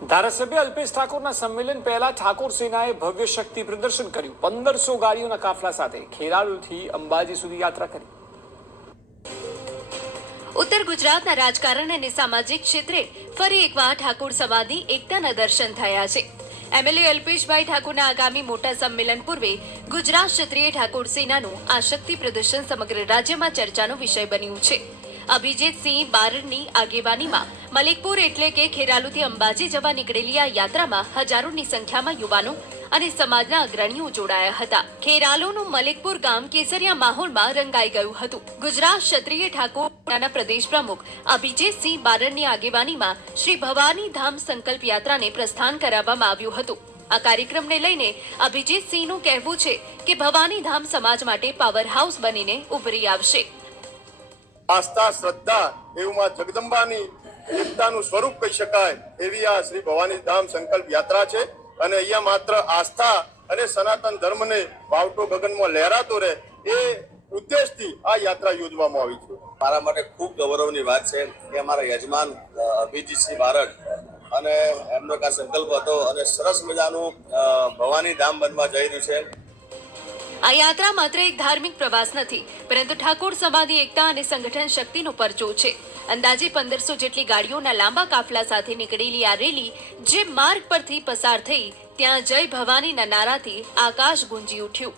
ધારાસભ્ય અલ્પેશ ઠાકોરના સંમેલન પહેલા ઠાકોર સેનાએ ભવ્ય શક્તિ પ્રદર્શન કર્યું। 1500 ગાડીઓના કાફલા સાથે ખેરાલુથી અંબાજી સુધી યાત્રા કરી। ઉત્તર ગુજરાતના રાજકારણ અને સામાજિક ક્ષેત્રે ફરી એકવાર ઠાકોર સમાજની એકતાના દર્શન થયા છે। એમએલએ અલ્પેશભાઈ ઠાકોરના આગામી મોટા સંમેલન પૂર્વે ગુજરાત ક્ષત્રિય ઠાકોર સેનાનું આ શક્તિ પ્રદર્શન સમગ્ર રાજ્યમાં ચર્ચાનો વિષય બન્યું છે। અભિજીતસિંહ બારડની આગેવાનીમાં મલિકપુર એટલે કે ખેરાલુથી અંબાજી જવા નીકળેલી આ યાત્રામાં હજારોની સંખ્યામાં યુવાનો અને સમાજના અગ્રણીઓ જોડાયા હતા। ખેરાલુનું મલિકપુર ગામ કેસરિયા માહોલમાં રંગાઈ ગયું હતું। ગુજરાત ક્ષત્રિય ઠાકોરના પ્રદેશ પ્રમુખ અભિજીતસિંહ બારડની આગેવાનીમાં શ્રી ભવાની ધામ સંકલ્પ યાત્રાને પ્રસ્થાન કરાવવામાં આવ્યું હતું। આ કાર્યક્રમને લઈને અભિજીતસિંહનું કહેવું છે કે ભવાની ધામ સમાજ માટે પાવર હાઉસ બનીને ઉભરી આવશે। આસ્થા શ્રદ્ધા એવું માં જગદંબાની એકતાનું સ્વરૂપ કહી શકાય એવી આ શ્રી ભવાની ધામ સંકલ્પ યાત્રા છે અને અહીંયા માત્ર આસ્થા અને સનાતન ધર્મને વાવટો ગગનમાં લહેરાતો રહે એ ઉદ્દેશથી આ યાત્રા યોજવામાં આવી છે। મારા માટે ખૂબ ગૌરવની વાત છે કે અમારા યજમાન અભિજીતસિંહ બારડ અને એમનો આ સંકલ્પ હતો અને સરસ મજાનું ભવાની ધામ બનવા જઈ રહ્યું છે। આ યાત્રા માત્ર એક ધાર્મિક પ્રવાસ નથી, પરંતુ ઠાકોર સમાજની એકતા અને સંગઠન શક્તિનો પરચો છે। અંદાજે 1500 જેટલી ગાડીઓના લાંબા કાફલા સાથે નીકળેલી આ રેલી જે માર્ગ પરથી પસાર થઈ ત્યાં જય ભવાનીના નારાથી આકાશ ગુંજી ઉઠ્યું।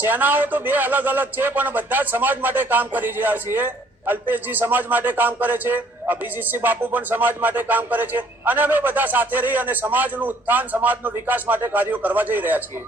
સેનાઓ તો બે અલગ અલગ છે, પણ બધા જ સમાજ માટે કામ કરી રહ્યા છીએ। અલ્પેશજી સમાજ માટે કામ કરે છે, અભિજીતસિંહ બાપુ પણ સમાજ માટે કામ કરે છે અને અમે બધા સાથે રહી અને સમાજનું ઉત્થાન, સમાજનો વિકાસ માટે કાર્યો કરવા જઈ રહ્યા છીએ।